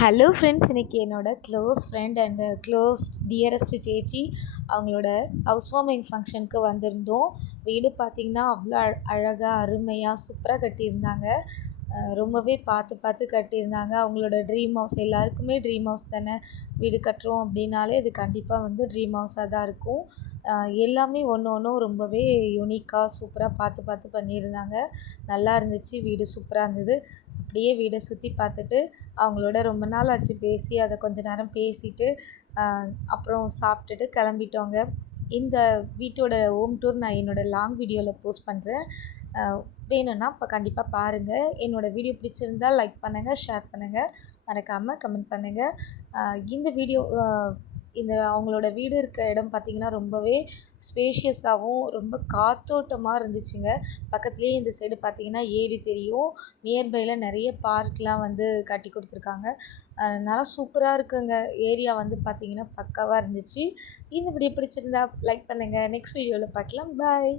Hello friends, இன்றைக்கி என்னோட close friend and close dearest சேச்சி அவங்களோட ஹவுஸ் வார்மிங் ஃபங்க்ஷனுக்கு வந்திருந்தோம். வீடு பார்த்திங்கன்னா அவ்வளோ அழகாக அருமையாக சூப்பராக கட்டியிருந்தாங்க. ரொம்பவே பார்த்து பார்த்து கட்டியிருந்தாங்க. அவங்களோட ட்ரீம் ஹவுஸ், எல்லாருக்குமே ட்ரீம் ஹவுஸ் தானே. வீடு கட்டுறோம் அப்படின்னாலே அது கண்டிப்பாக வந்து ட்ரீம் ஹவுஸாக தான் இருக்கும். எல்லாமே ஒன்று ஒன்றும் ரொம்பவே யூனிக்காக சூப்பராக பார்த்து பார்த்து பண்ணியிருந்தாங்க. நல்லா இருந்துச்சு, வீடு சூப்பராக இருந்தது. அப்படியே வீடை சுற்றி பார்த்துட்டு அவங்களோட ரொம்ப நாள் ஆச்சு பேசி, அதை கொஞ்ச நேரம் பேசிட்டு அப்புறம் சாப்பிட்டுட்டு கிளம்பிட்டோங்க. இந்த வீட்டோட ஹோம் டூர் நான் என்னோடய லாங் வீடியோவில் போஸ்ட் பண்ணுறேன். வேணும்னா இப்போ கண்டிப்பாக பாருங்கள். என்னோடய வீடியோ பிடிச்சிருந்தால் லைக் பண்ணுங்கள், ஷேர் பண்ணுங்கள், மறக்காமல் கமெண்ட் பண்ணுங்கள். இந்த வீடியோ அவங்களோட வீடு இருக்க இடம் பார்த்திங்கன்னா ரொம்பவே ஸ்பேஷியஸாகவும் ரொம்ப காத்தோட்டமாக இருந்துச்சுங்க. பக்கத்துலேயே இந்த சைடு பார்த்திங்கன்னா ஏரி தெரியும். நியர்பையில் நிறைய பார்க்லாம் வந்து கட்டி கொடுத்துருக்காங்க. நல்லா சூப்பராக இருக்குங்க. ஏரியா வந்து பார்த்திங்கன்னா பக்காவாக இருந்துச்சு. இந்த வீடியோ பிடிச்சிருந்தா லைக் பண்ணுங்கள். நெக்ஸ்ட் வீடியோவில் பார்க்கலாம். பாய்.